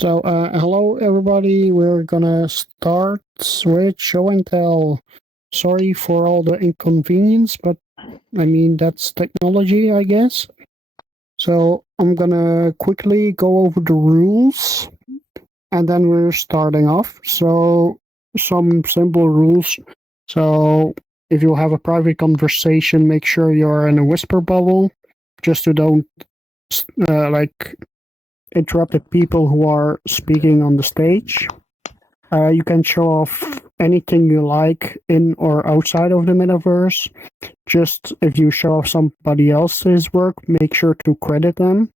So, hello everybody, we're gonna start with show and tell. Sorry for all the inconvenience, but I mean, that's technology, I guess. So, I'm gonna quickly go over the rules, and then we're starting off. So, some simple rules. So, if you have a private conversation, make sure you're in a whisper bubble, just to don't, interrupt the people who are speaking on the stage. You can show off anything you like in or outside of the metaverse. Just if you show off somebody else's work, make sure to credit them.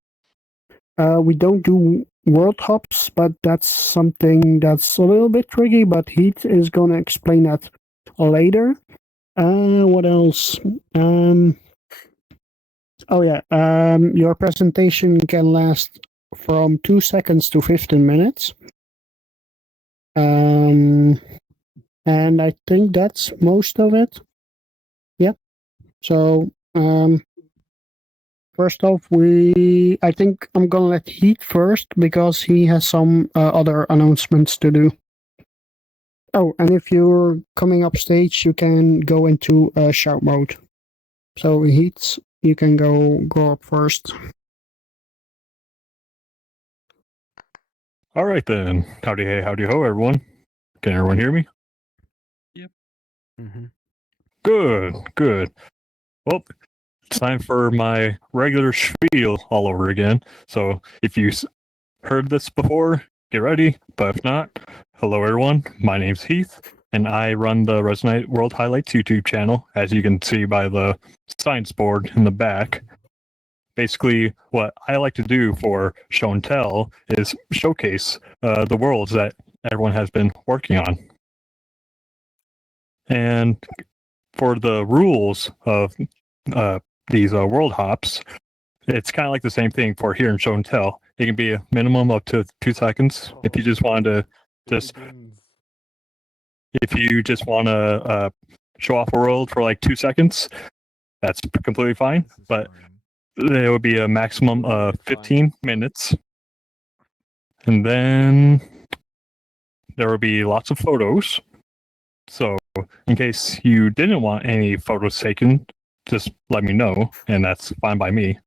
We don't do world hops, but that's something that's a little bit tricky, but Heath is going to explain that later. What else? Your presentation can last from 2 seconds to 15 minutes. And I think that's most of it. Yeah. So, first off, I think I'm gonna let Heath first because he has some other announcements to do. Oh, and if you're coming up stage, you can go into shout mode. So, Heath, you can go up first. All right then. Howdy hey, howdy ho, everyone. Can everyone hear me? Yep. Mm-hmm. Good. Well, it's time for my regular spiel all over again. So if you heard this before, get ready. But if not, hello everyone. My name's Heath, and I run the Resonite World Highlights YouTube channel, as you can see by the science board in the back. Basically, what I like to do for show and tell is showcase the worlds that everyone has been working on. And for the rules of these world hops, it's kind of like the same thing for here in show and tell. It can be a minimum up to 2 seconds. If you just want to show off a world for like 2 seconds, that's completely fine. But there would be a maximum of 15 minutes. And then there will be lots of photos. So in case you didn't want any photos taken, just let me know, and that's fine by me.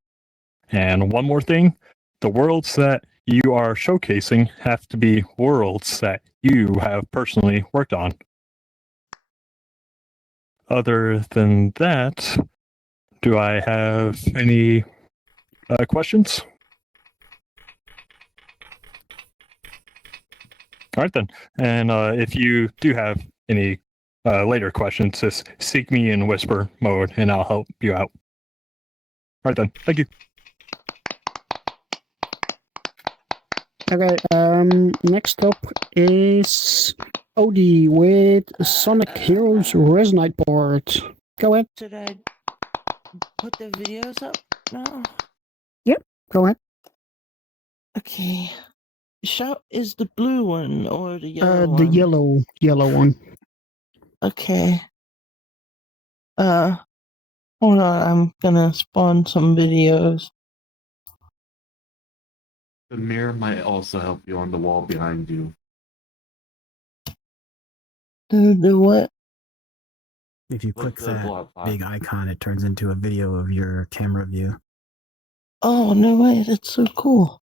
And one more thing, the worlds that you are showcasing have to be worlds that you have personally worked on. Other than that, do I have any questions? All right then. And if you do have any later questions, just seek me in whisper mode and I'll help you out. All right then. Thank you. Okay, next up is Odie with Sonic Heroes Resonite board. Go ahead. Should I put the videos up now? Yep, go ahead. Okay. Shout is the blue one or the yellow one? The yellow one. Okay. Hold on, I'm gonna spawn some videos. The mirror might also help you on the wall behind you. The what? If you click that big icon, it turns into a video of your camera view. Oh, no way, that's so cool.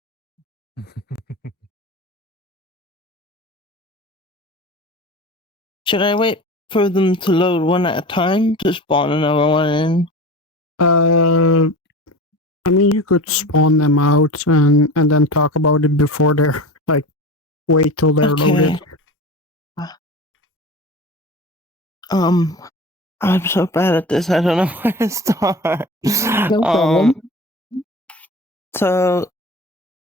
Should I wait for them to load one at a time to spawn another one in? I mean, you could spawn them out and then talk about it before they're like, wait till they're loaded. I'm so bad at this, I don't know where to start. No problem. So,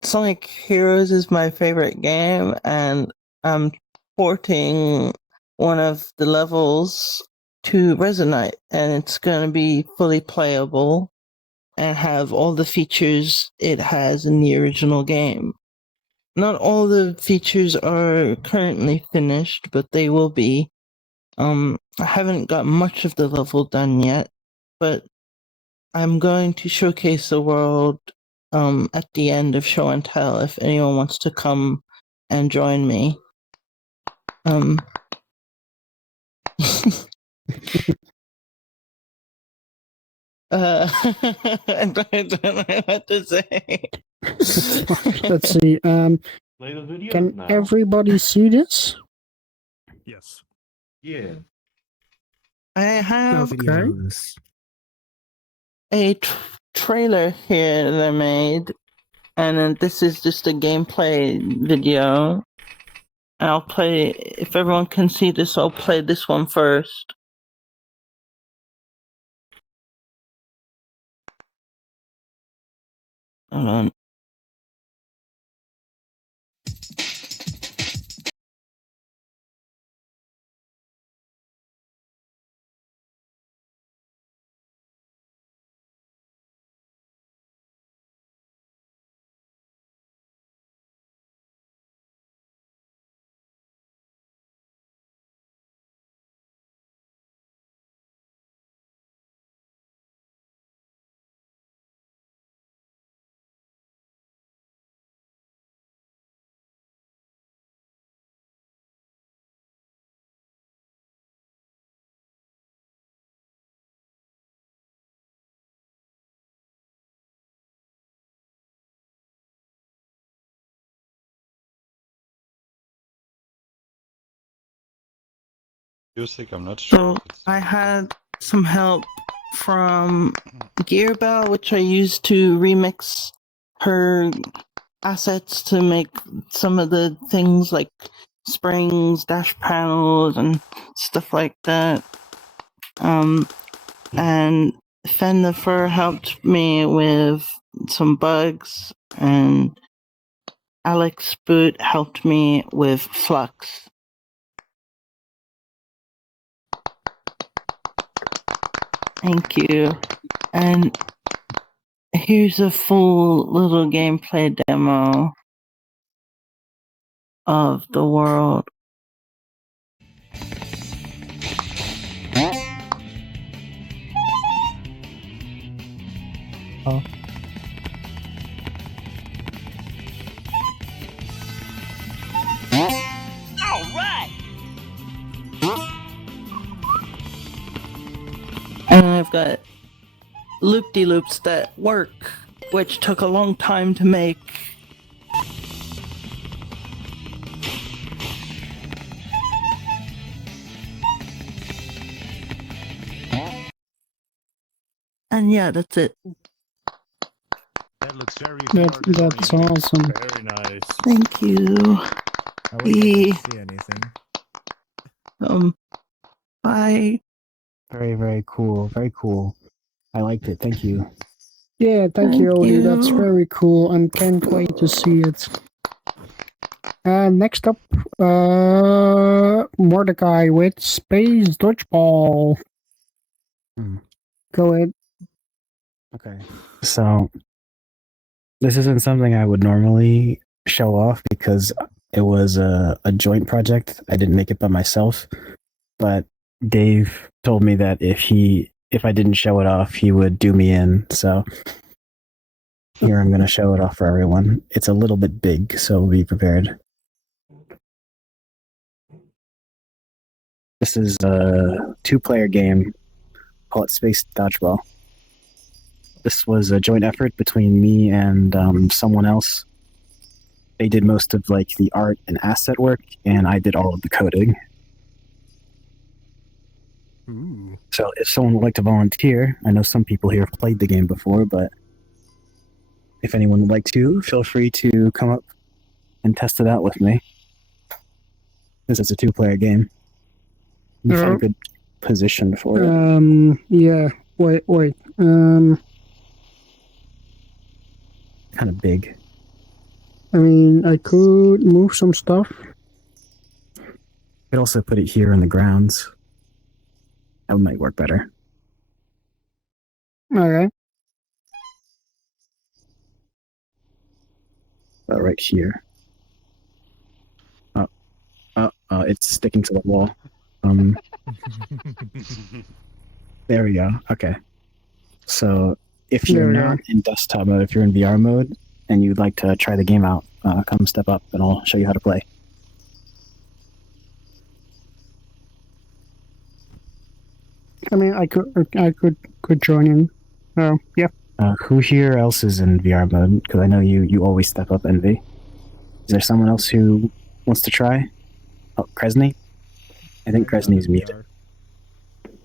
Sonic Heroes is my favorite game, and I'm porting one of the levels to Resonite, and it's going to be fully playable and have all the features it has in the original game. Not all the features are currently finished, but they will be. I haven't got much of the level done yet, but I'm going to showcase the world at the end of show and tell if anyone wants to come and join me. I don't know what to say. Let's see. Play the video Can now. everybody see this? Yes. Yeah. I have Videos. a trailer here that I made, and then this is just a gameplay video. I'll play, if everyone can see this, I'll play this one first. Hold on. Music, I'm not sure. So if it's- I had some help from Gearbell, which I used to remix her assets to make some of the things like springs, dash panels, and stuff like that. And Fendifer helped me with some bugs, and Alex Boot helped me with Flux. Thank you. And here's a full little gameplay demo of the world. Oh. And I've got loop-de-loops that work, which took a long time to make. And yeah, that's it. That looks very That's awesome. Very nice. Thank you. I wish I E. could see anything. Bye. Very, very cool. Very cool. I liked it. Thank you. Yeah, thank you, Thank Odie. That's you. very cool, and can't wait to see it. Next up, Maurdekye with Space Dodgeball. Go ahead. Okay. So, this isn't something I would normally show off because it was a joint project. I didn't make it by myself, but Dave told me that if I didn't show it off, he would do me in. So here I'm going to show it off for everyone. It's a little bit big, so be prepared. This is a 2-player game. Call it Space Dodgeball. This was a joint effort between me and someone else. They did most of like the art and asset work, and I did all of the coding. Ooh. So if someone would like to volunteer, I know some people here have played the game before, but if anyone would like to, feel free to come up and test it out with me. This is a 2-player game. You find a good position for it. Yeah. Wait. Kind of big. I mean, I could move some stuff. You could also put it here in the grounds. That might work better. Okay. Right here. It's sticking to the wall. There we go. Okay. So If you're There we not in desktop mode, if you're in VR mode and you'd like to try the game out, come step up and I'll show you how to play. I mean, I could join in. Oh, yeah. Who here else is in VR mode? Because I know you always step up, Envy. Is there someone else who wants to try? Oh, Kresny? I think Kresny's muted.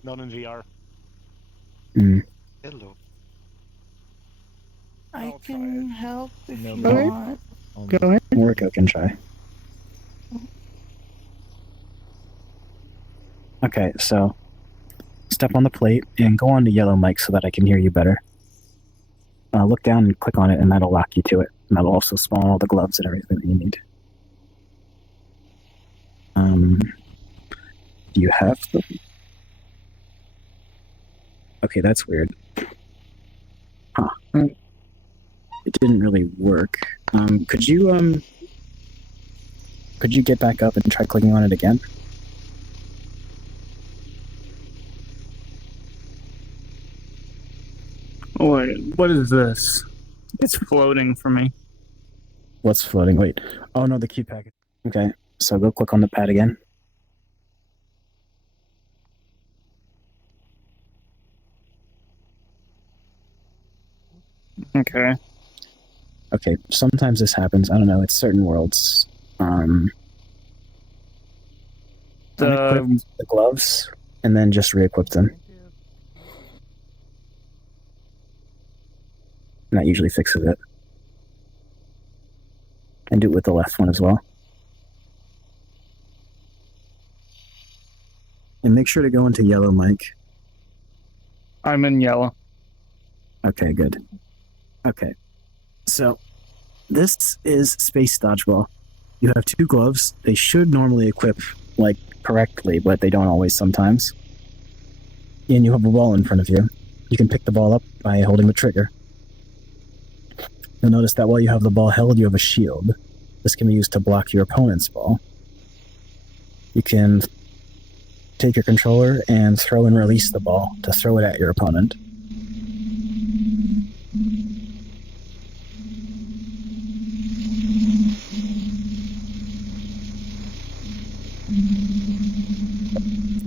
Not in VR. Mm. Hello. I I'll try can it. help if No you problem. want. Go ahead. Moriko can try. Okay, so step on the plate and go on to yellow mic so that I can hear you better. Look down and click on it, and that'll lock you to it. And that'll also spawn all the gloves and everything that you need. Do you have them? Okay, that's weird. Huh. It didn't really work. Could you get back up and try clicking on it again? Wait, what is this? It's floating for me. What's floating? Wait. Oh no, the key packet. Okay, so go click on the pad again. Okay. Okay, sometimes this happens. I don't know. It's certain worlds. Unequip the gloves and then just re-equip them. And that usually fixes it. And do it with the left one as well. And make sure to go into yellow mic. I'm in yellow. Okay, good. Okay. So, this is Space Dodgeball. You have two gloves. They should normally equip, like, correctly, but they don't always sometimes. And you have a ball in front of you. You can pick the ball up by holding the trigger. You'll notice that while you have the ball held, you have a shield. This can be used to block your opponent's ball. You can take your controller and throw and release the ball to throw it at your opponent.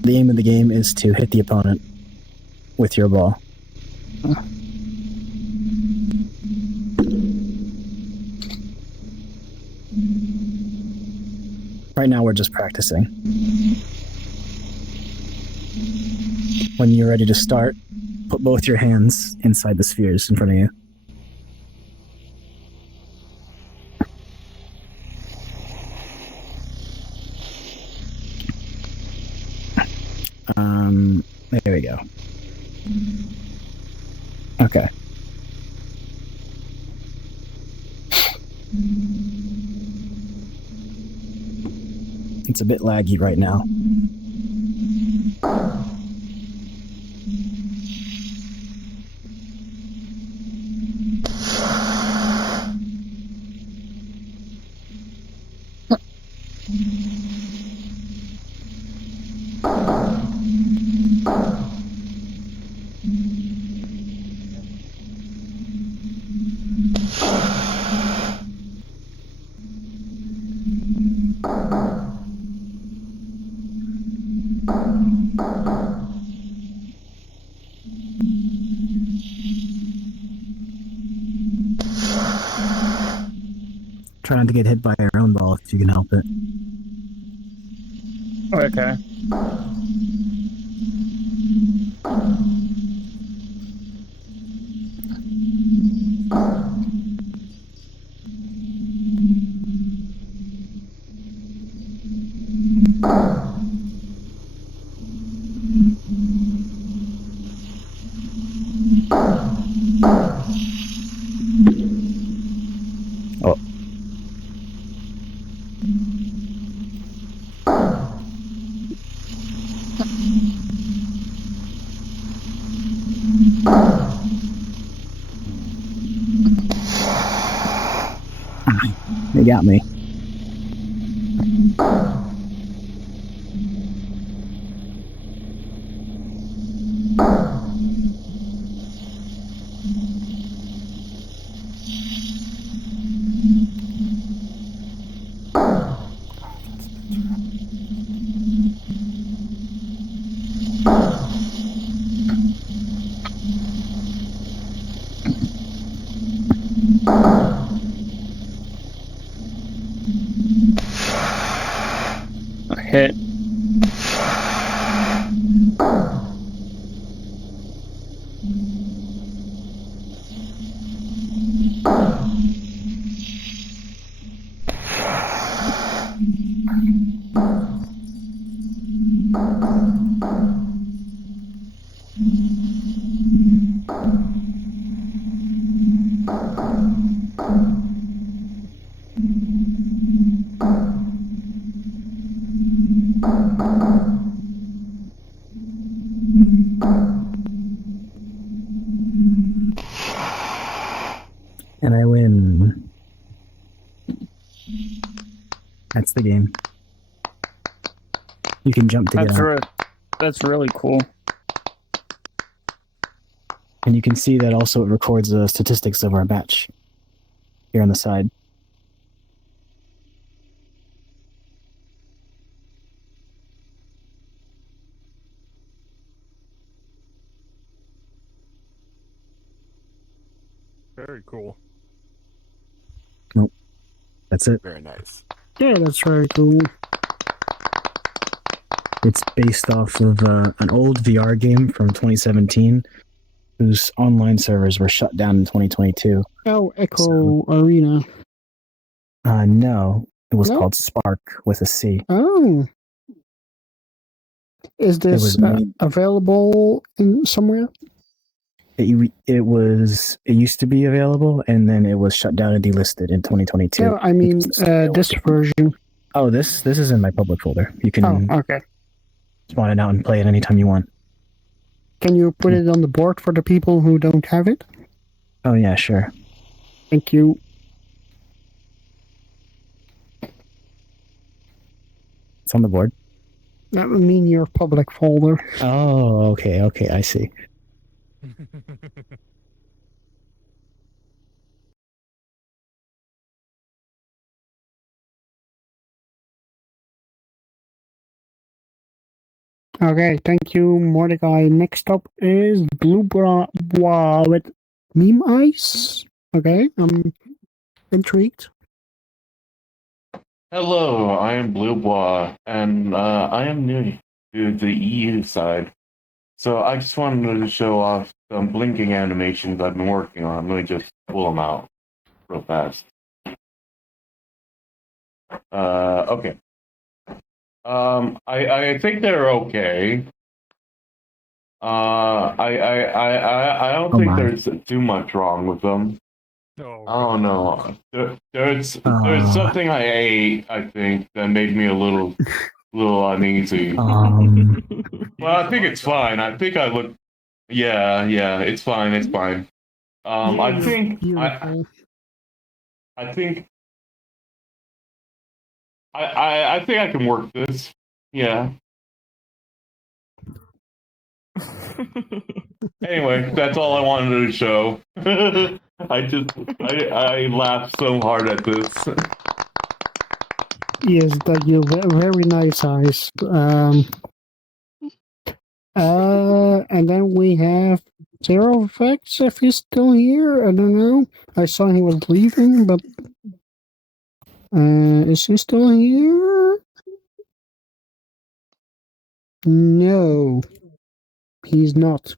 The aim of the game is to hit the opponent with your ball. Right now we're just practicing. When you're ready to start, put both your hands inside the spheres in front of you. There we go. Okay. It's a bit laggy right now. Try not to get hit by your own ball if you can help it. Okay. Oh. They got me. A hit. And I win. That's the game. You can jump to get out. That's really cool. And you can see that also it records the statistics of our match here on the side. Very cool. Nope. That's it. Very nice. Yeah, that's very cool. It's based off of an old VR game from 2017 whose online servers were shut down in 2022. Oh, Echo Arena. No, it was No? called Spark with a C. Oh. Is this was made- available in somewhere? It used to be available, and then it was shut down and delisted in 2022. No, I mean this version. Oh, this is in my public folder. You can Oh, okay. spawn it out and play it anytime you want. Can you put it on the board for the people who don't have it? Oh yeah, sure. Thank you. It's on the board. That would mean your public folder. Oh, okay, I see. Okay, thank you, Maurdekye. Next up is BlueBwah with Meme Ice. Okay, I'm intrigued. Hello, I am BlueBwah, and I am new to the EU side. So I just wanted to show off some blinking animations I've been working on. Let me just pull them out real fast. Okay. I think they're okay. I don't think there's too much wrong with them. Oh no, there's something I ate, I think, that made me a little uneasy. Well, I think it's fine. I think I look. Yeah, it's fine. It's fine. I think Beautiful. I think I think I can work this. Yeah. Anyway, that's all I wanted to show. I laughed so hard at this. Yes, that you very nice eyes. And then we have Xeravax, if he's still here. I don't know. I saw he was leaving, but is he still here? No, he's not.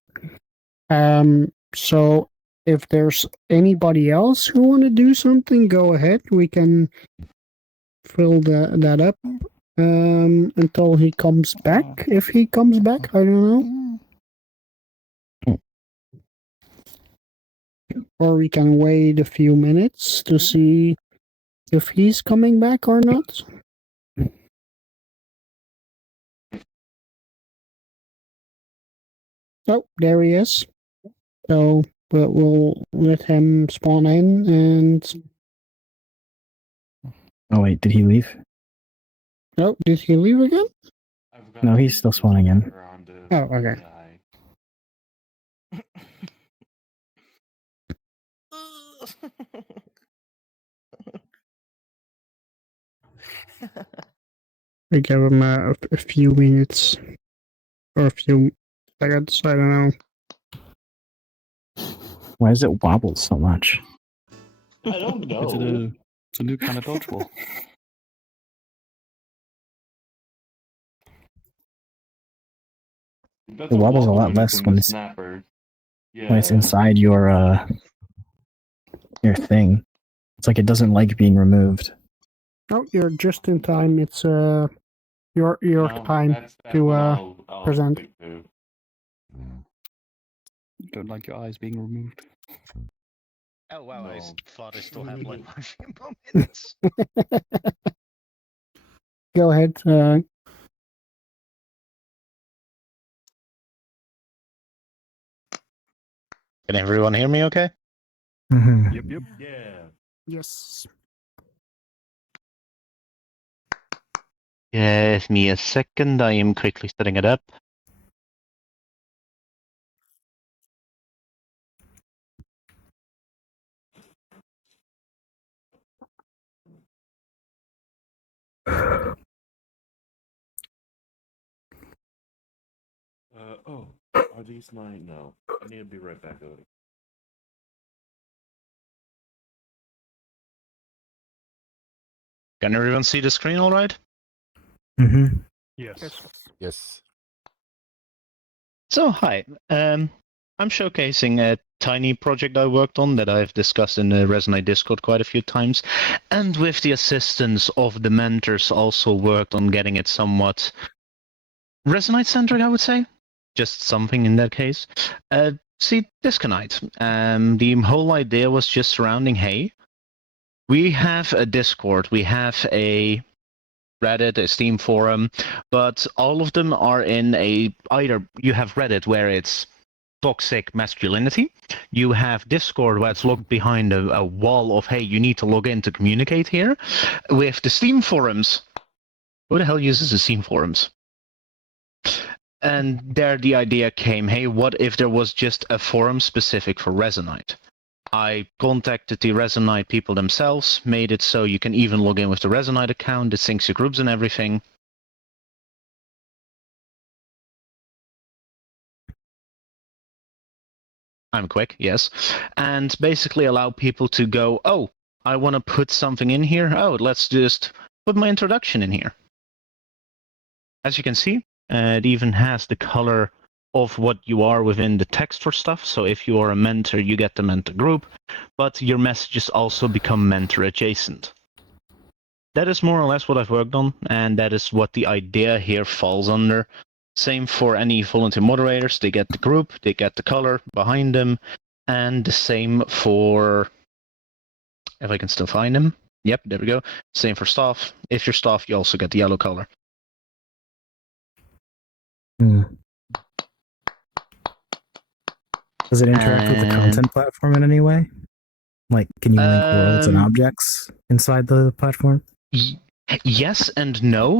So if there's anybody else who want to do something, go ahead. We can fill that up until he comes back. If he comes back, I don't know. Or we can wait a few minutes to see if he's coming back or not. Oh, there he is. So but we'll let him spawn in and... Oh wait, did he leave? Oh, did he leave again? No, he's still spawning in. Oh, okay. I give him a few minutes or a few seconds. I don't know. Why does it wobble so much? I don't know. It's a new kind of dodgeball. It wobbles a lot less when it's inside your thing. It's like it doesn't like being removed. Oh, you're just in time. It's your time that's to what I'll present. stick to. Don't like your eyes being removed. Oh wow, I No. thought I still had like a few moments. Go ahead. Can everyone hear me okay? Mm-hmm. Yep. Yeah. Yes. Give me a second, I am quickly setting it up. Are these mine? No. I need to be right back, Odie. Can everyone see the screen all right? Mm-hmm. Yes. So, hi. I'm showcasing a tiny project I worked on that I've discussed in the Resonite Discord quite a few times, and with the assistance of the mentors also worked on getting it somewhat Resonite-centric, I would say. Just something in that case. See, Disconite. The whole idea was just surrounding, hey, we have a Discord, we have a Reddit, a Steam forum, but all of them are in either you have Reddit where it's toxic masculinity, you have Discord where it's locked behind a wall of, hey, you need to log in to communicate here. With the Steam forums, who the hell uses the Steam forums? And there the idea came, hey, what if there was just a forum specific for Resonite? I contacted the Resonite people themselves, made it so you can even log in with the Resonite account, it syncs your groups and everything. I'm quick, yes. And basically allow people to go, oh, I want to put something in here. Oh, let's just put my introduction in here. As you can see, it even has the color of what you are within the text for stuff. So if you are a mentor, you get the mentor group, but your messages also become mentor adjacent. That is more or less what I've worked on, and that is what the idea here falls under. Same for any volunteer moderators. They get the group, they get the color behind them, and the same for, if I can still find them. Yep, there we go. Same for staff. If you're staff, you also get the yellow color. Does it interact with the content platform in any way? Like, can you link worlds and objects inside the platform? Yes and no.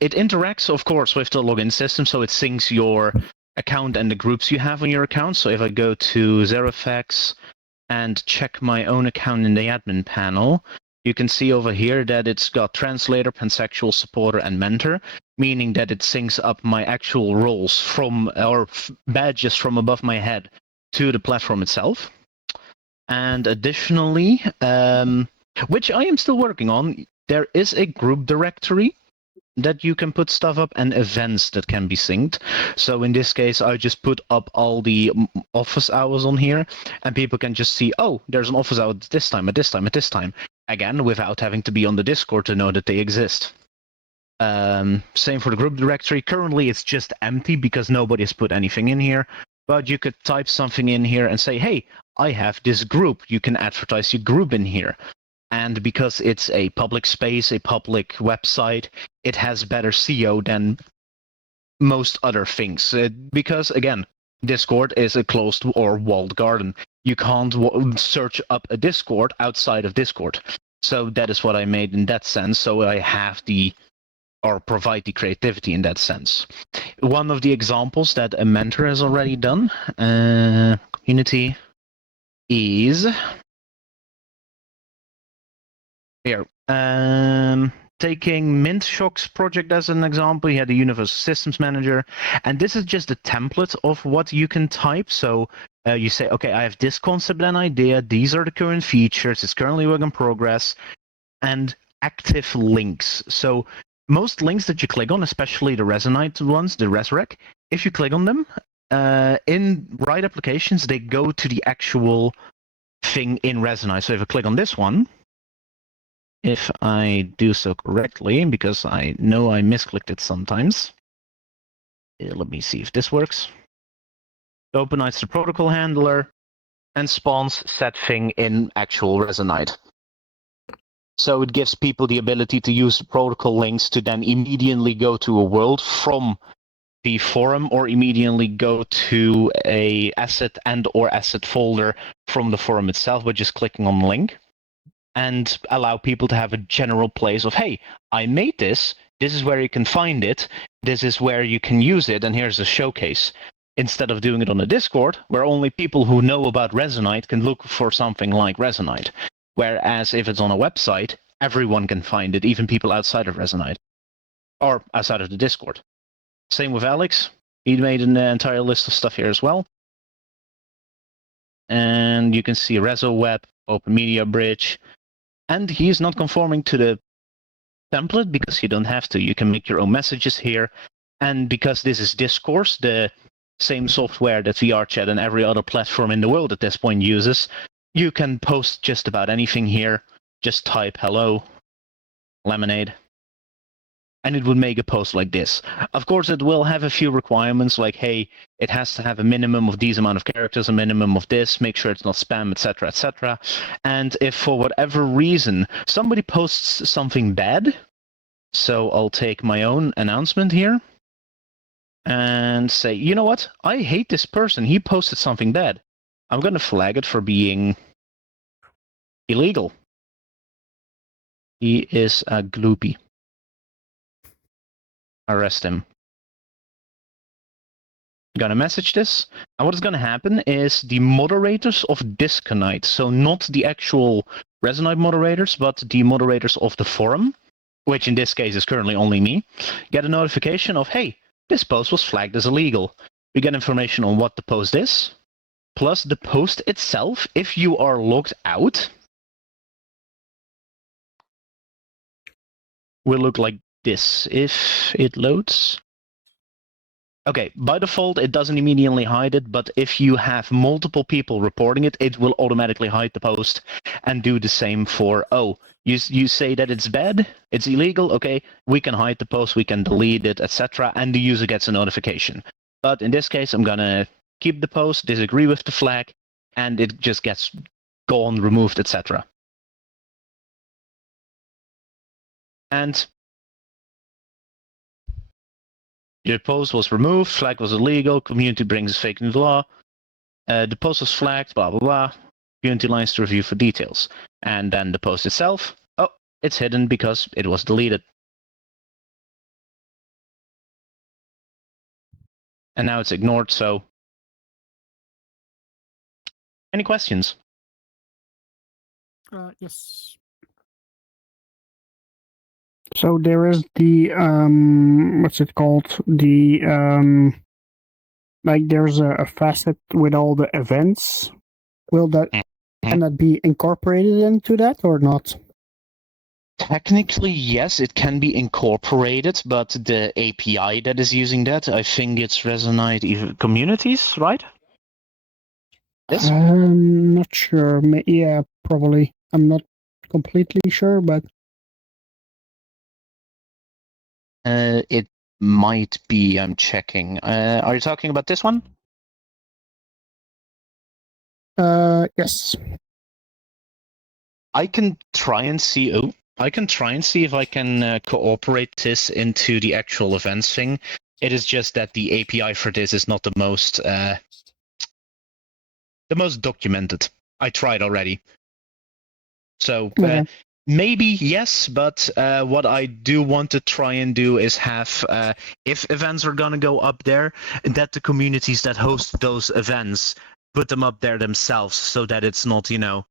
It interacts, of course, with the login system, so it syncs your account and the groups you have on your account. So if I go to Xeravax and check my own account in the admin panel, you can see over here that it's got translator, pansexual, supporter, and mentor, meaning that it syncs up my actual roles from, or badges from above my head to the platform itself. And additionally, which I am still working on, there is a group directory that you can put stuff up and events that can be synced. So in this case, I just put up all the office hours on here, and people can just see, oh, there's an office hour at this time, at this time, at this time. Again, without having to be on the Discord to know that they exist. Same for the group directory. Currently, it's just empty because nobody has put anything in here. But you could type something in here and say, hey, I have this group. You can advertise your group in here. And because it's a public space, a public website, it has better SEO than most other things. Because, again, Discord is a closed or walled garden. You can't search up a Discord outside of Discord. So that is what I made in that sense. So I have or provide the creativity in that sense. One of the examples that a mentor has already done, community, is here. taking Mintshock's project as an example, he had a Universal Systems Manager, and this is just a template of what you can type. So you say, okay, I have this concept and idea, these are the current features, it's currently work in progress, and active links. So most links that you click on, especially the Resonite ones, the resrec, if you click on them, in right applications, they go to the actual thing in Resonite. So if I click on this one, if I do so correctly, because I know I misclicked it sometimes. Let me see if this works. It opens the protocol handler and spawns said thing in actual Resonite. So it gives people the ability to use the protocol links to then immediately go to a world from the forum, or immediately go to a asset and or asset folder from the forum itself by just clicking on the link. And allow people to have a general place of, hey, I made this, this is where you can find it, this is where you can use it, and here's a showcase. Instead of doing it on a Discord, where only people who know about Resonite can look for something like Resonite. Whereas if it's on a website, everyone can find it, even people outside of Resonite. Or outside of the Discord. Same with Alex. He made an entire list of stuff here as well. And you can see ResoWeb, Open Media Bridge. And he is not conforming to the template because you don't have to. You can make your own messages here. And because this is Discourse, the same software that VRChat and every other platform in the world at this point uses, you can post just about anything here. Just type hello, lemonade, and it would make a post like this. Of course, it will have a few requirements like, hey, it has to have a minimum of these amount of characters, a minimum of this, make sure it's not spam, etc., etc. And if for whatever reason somebody posts something bad, so I'll take my own announcement here and say, you know what, I hate this person, he posted something bad. I'm going to flag it for being illegal. He is a gloopy. Arrest him. Gonna message this, and what is gonna happen is the moderators of Disconite, so not the actual Resonite moderators, but the moderators of the forum, which in this case is currently only me, get a notification of, hey, this post was flagged as illegal. We get information on what the post is, plus the post itself, if you are logged out, will look like this if it loads. Okay, by default it doesn't immediately hide it, but if you have multiple people reporting it, it will automatically hide the post and do the same for, oh, you say that it's bad, it's illegal, okay, we can hide the post, we can delete it, etc., and the user gets a notification. But in this case, I'm gonna keep the post, disagree with the flag, and it just gets gone, removed, etc. And your post was removed, flag was illegal, community brings fake news law, the post was flagged, blah, blah, blah, community lines to review for details. And then the post itself, oh, it's hidden because it was deleted. And now it's ignored, so... Any questions? Yes. So there is the what's it called? The like there's a facet with all the events. Will that can that be incorporated into that or not? Technically, yes, it can be incorporated, but the API that is using that, I think it's Resonite Communities, right? Yes. I'm not sure. Yeah, probably. I'm not completely sure, but it might be. I'm checking. Are you talking about this one? yes. I can try and see. Oh, I can try and see if I can cooperate this into the actual events thing. It is just that the API for this is not the most documented. I tried already. So maybe yes, but what I do want to try and do is have, if events are gonna go up there, that the communities that host those events put them up there themselves, so that it's not, you know,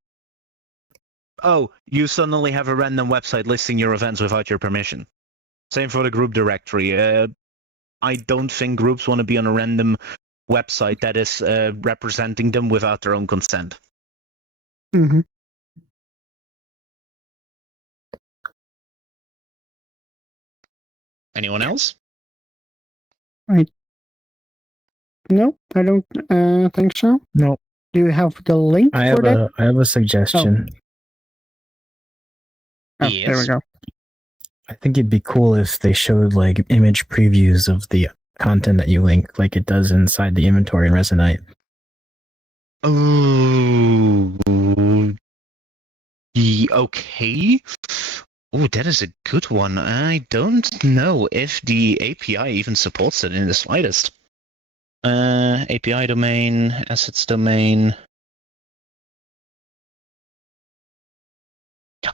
oh, you suddenly have a random website listing your events without your permission. Same for the group directory. I don't think groups want to be on a random website that is representing them without their own consent. Mm-hmm. Anyone else? No, I don't think so. No. Do you have the link I for that? have a suggestion. Oh, Yes. there we go. I think it'd be cool if they showed like image previews of the content that you link, like it does inside the inventory in Resonite. Oh, okay. Oh, that is a good one. I don't know if the API even supports it in the slightest. API domain, assets domain.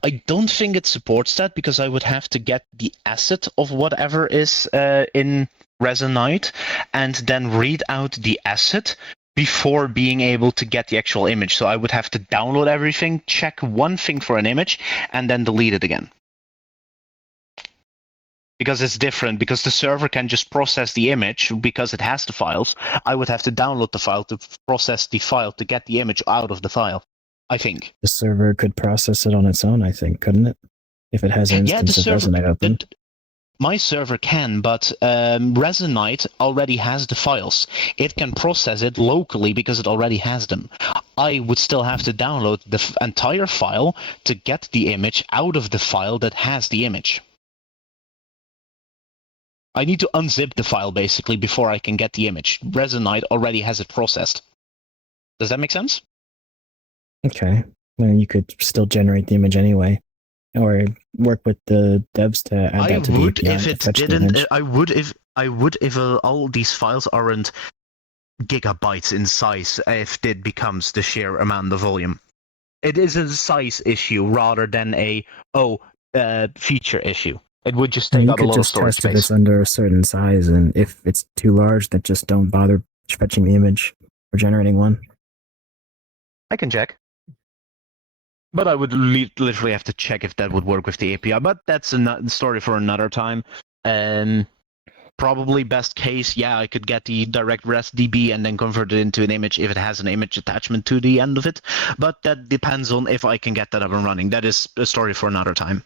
I don't think it supports that because I would have to get the asset of whatever is in Resonite and then read out the asset before being able to get the actual image. So I would have to download everything, check one thing for an image, and then delete it again. Because it's different, because the server can just process the image because it has the files. I would have to download the file to process the file to get the image out of the file, I think. The server could process it on its own, I think, couldn't it? If it has an instance of Resonite open. My server can, but Resonite already has the files. It can process it locally because it already has them. I would still have to download the entire file to get the image out of the file that has the image. I need to unzip the file, basically, before I can get the image. Resonite already has it processed. Does that make sense? Okay. Well, you could still generate the image anyway. Or work with the devs to add that to the API if it to fetch the didn't. image. I would if all these files aren't gigabytes in size. If it becomes the sheer amount of volume, it is a size issue rather than a feature issue. It would just take up a lot of storage Test if space. it's under a certain size, and if it's too large, then just don't bother fetching the image or generating one. I can check. But I would literally have to check if that would work with the API. But that's a story for another time. Probably best case, yeah, I could get the direct REST DB and then convert it into an image if it has an image attachment to the end of it. But that depends on if I can get that up and running. That is a story for another time.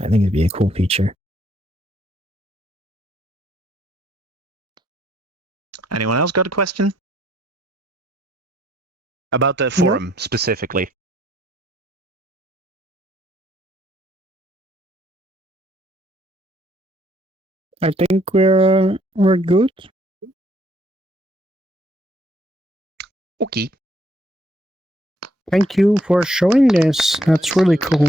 I think it'd be a cool feature. Anyone else got a question? About the forum specifically. I think we're good. Okay. Thank you for showing this. That's really cool.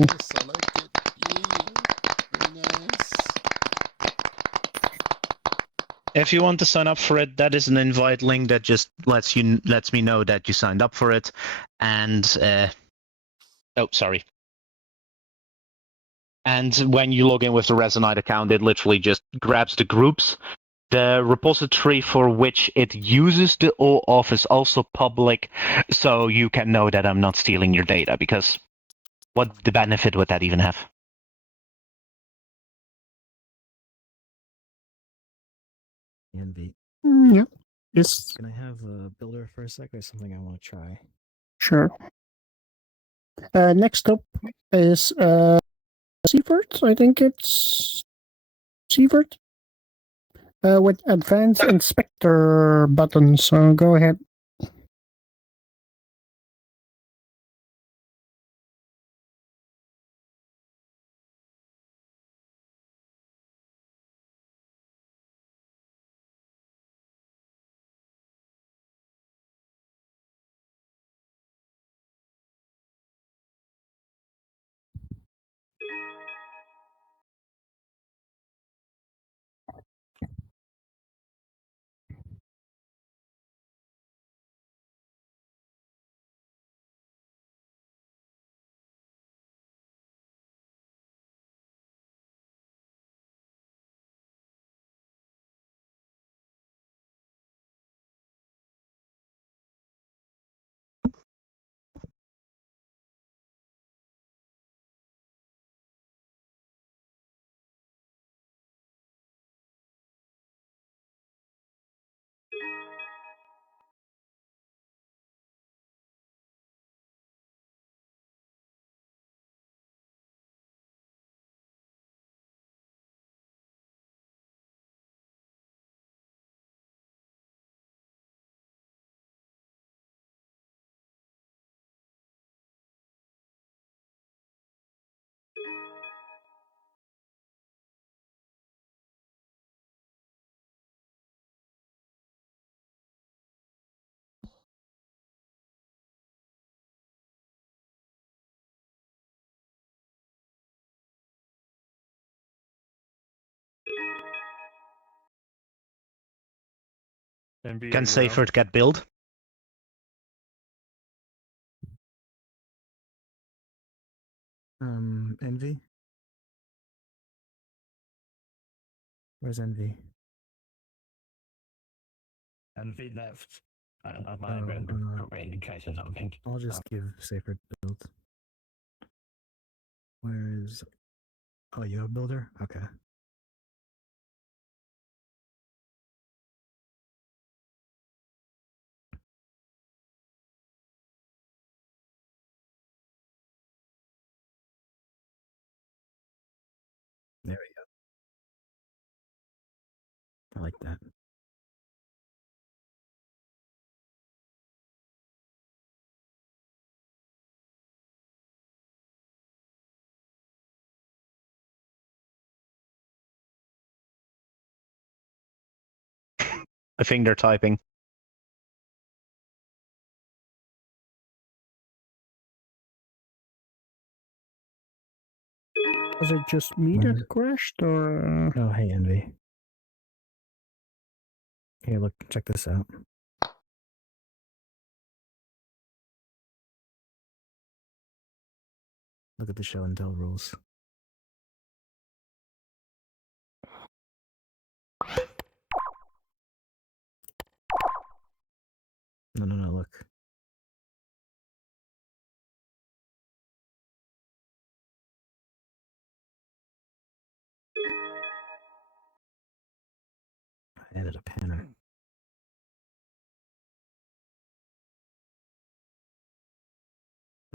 If you want to sign up for it, that is an invite link that just lets me know that you signed up for it. And oh, sorry. And when you log in with the Resonite account, it literally just grabs the groups. The repository for which it uses the OAuth is also public, so you can know that I'm not stealing your data, because what the benefit would that even have? Envy. Yeah. Yes. Can I have a builder for a sec? There's something I want to try. Sure. Next up is Seyfert. I think it's Seyfert. With advanced inspector button. So go ahead. Can Seyfert get build? Envy? Where's Envy? Envy left. I might have been in case of something. I'll just give Seyfert build. Where is... Oh, you have builder? Okay. There we go. I like that. I think they're typing. Was it just me that crashed, or? Oh, hey, Envy. Here, look, check this out. Look at the show and tell rules. No, look. I added a panner.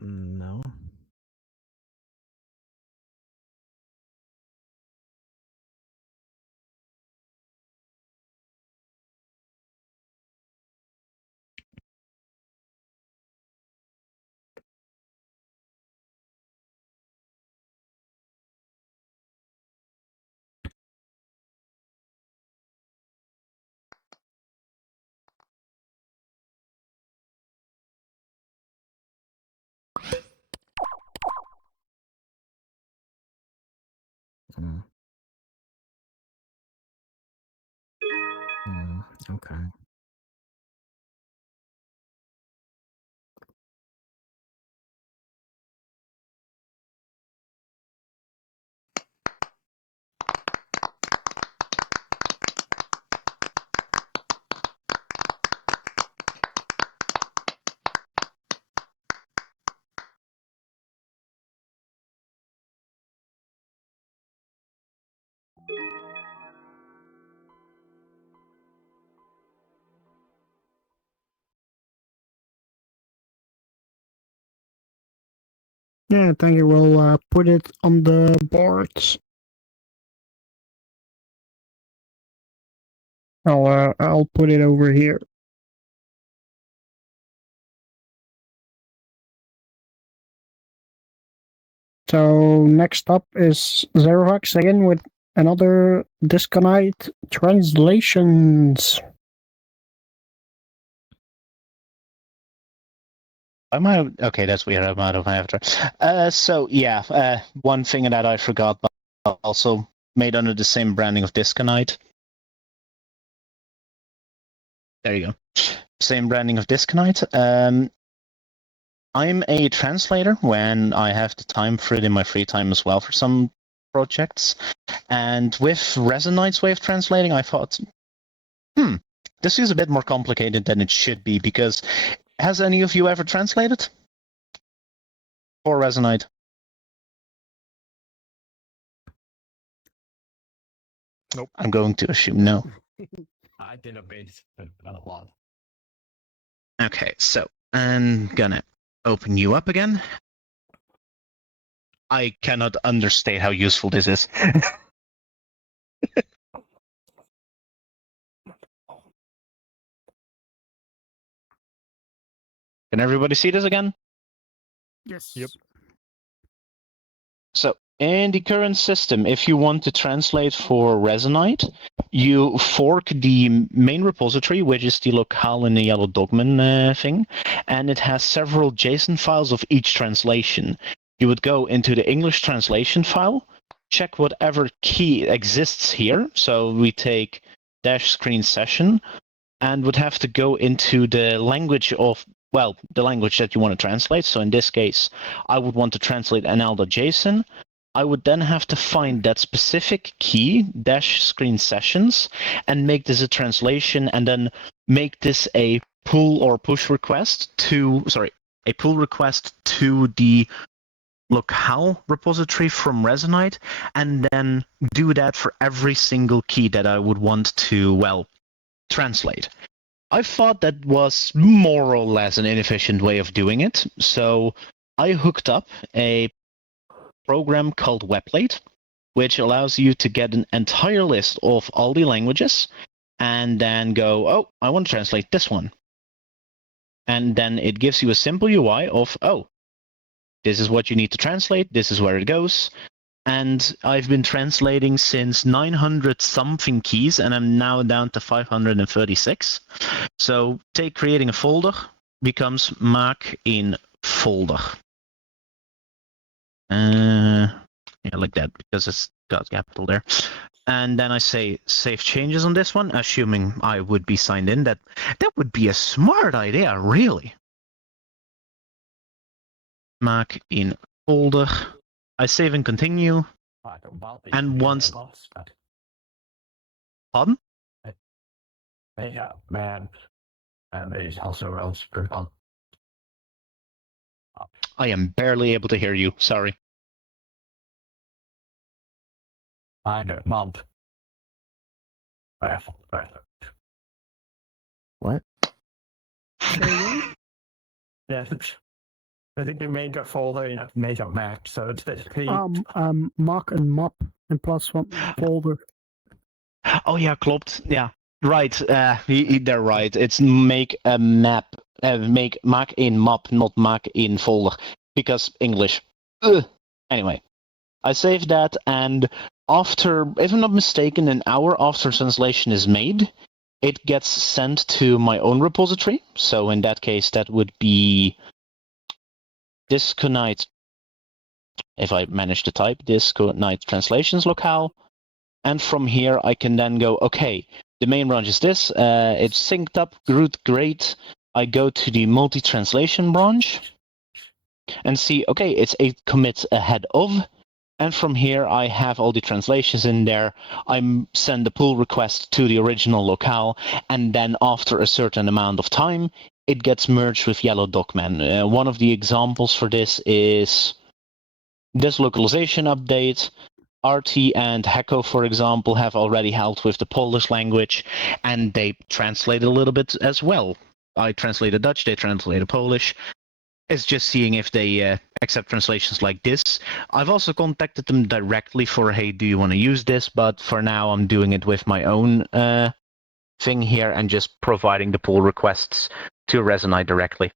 No. Okay. Yeah, thank you. We'll put it on the boards. I'll put it over here. So next up is Xeravax again with another Disconite translations. Okay, that's weird. I'm out of my avatar. One thing that I forgot, but also made under the same branding of Disconite. There you go. Same branding of Disconite. I'm a translator when I have the time for it in my free time as well for some projects. And with Resonite's way of translating, I thought, this is a bit more complicated than it should be, because has any of you ever translated for Resonite? Nope. I'm going to assume no. I did a bit, but not a lot. Okay, so I'm gonna open you up again. I cannot understate how useful this is. Can everybody see this again? Yes. Yep. So, in the current system, if you want to translate for Resonite, you fork the main repository, which is the locale in the yellow dogman thing, and it has several JSON files of each translation. You would go into the English translation file, check whatever key exists here. So we take dash screen session, and would have to go into the language of, well, the language that you want to translate. So in this case, I would want to translate nl.json. I would then have to find that specific key, -screen sessions, and make this a translation, and then make this a pull or push request to, a pull request to the locale repository from Resonite, and then do that for every single key that I would want to, well, translate. I thought that was more or less an inefficient way of doing it, so I hooked up a program called Weblate, which allows you to get an entire list of all the languages, and then go, oh, I want to translate this one. And then it gives you a simple UI of, oh, this is what you need to translate, this is where it goes. And I've been translating since 900 something keys, and I'm now down to 536. So creating a folder becomes maak in folder. Yeah, like that, because it's got capital there. And then I say save changes on this one, assuming I would be signed in. That would be a smart idea, really. Maak in folder. I save and continue. And once... Pardon? Yeah, man. And it's also else. I am barely able to hear you. Sorry. I know, Mom. What? Yes. I think you made a folder in a major map, so it's basically Maak and map and plus one folder. Oh yeah, klopt. Yeah, right. They're right. It's make a map. Maak in map, not maak in folder, because English. Anyway, I saved that, and after, if I'm not mistaken, an hour after translation is made, it gets sent to my own repository. So in that case, that would be Disconite. If I manage to type Disconite translations locale, and from here I can then go, okay, the main branch is this. It's synced up, great. I go to the multi-translation branch and see, okay, it's 8 commits ahead of. And from here, I have all the translations in there. I send the pull request to the original locale, and then after a certain amount of time, it gets merged with Yellow Dogman. One of the examples for this is this localization update. RT and Hecko, for example, have already helped with the Polish language, and they translate a little bit as well. I translated Dutch, they translated Polish. It's just seeing if they accept translations like this. I've also contacted them directly for, hey, do you want to use this? But for now, I'm doing it with my own thing here and just providing the pull requests to Resonite directly.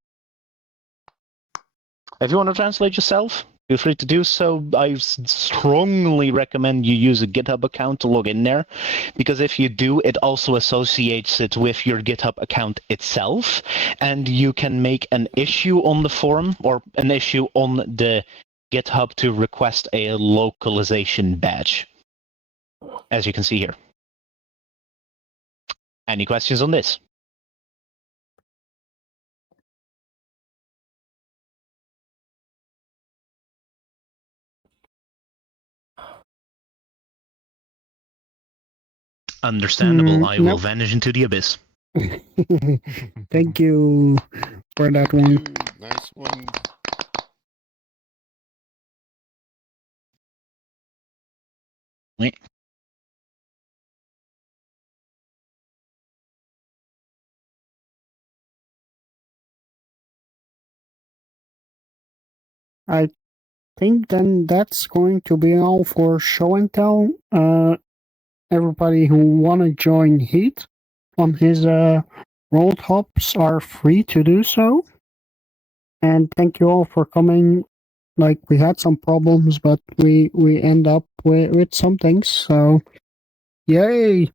If you want to translate yourself, feel free to do so. I strongly recommend you use a GitHub account to log in there, because if you do, it also associates it with your GitHub account itself, and you can make an issue on the forum or an issue on the GitHub to request a localization badge, as you can see here. Any questions on this? Understandable. I will vanish into the abyss. Thank you for that one. Nice one. Wait. I think then that's going to be all for show and tell. Everybody who want to join Heath on his road hops are free to do so. And thank you all for coming. Like, we had some problems, but we end up with some things. So, yay!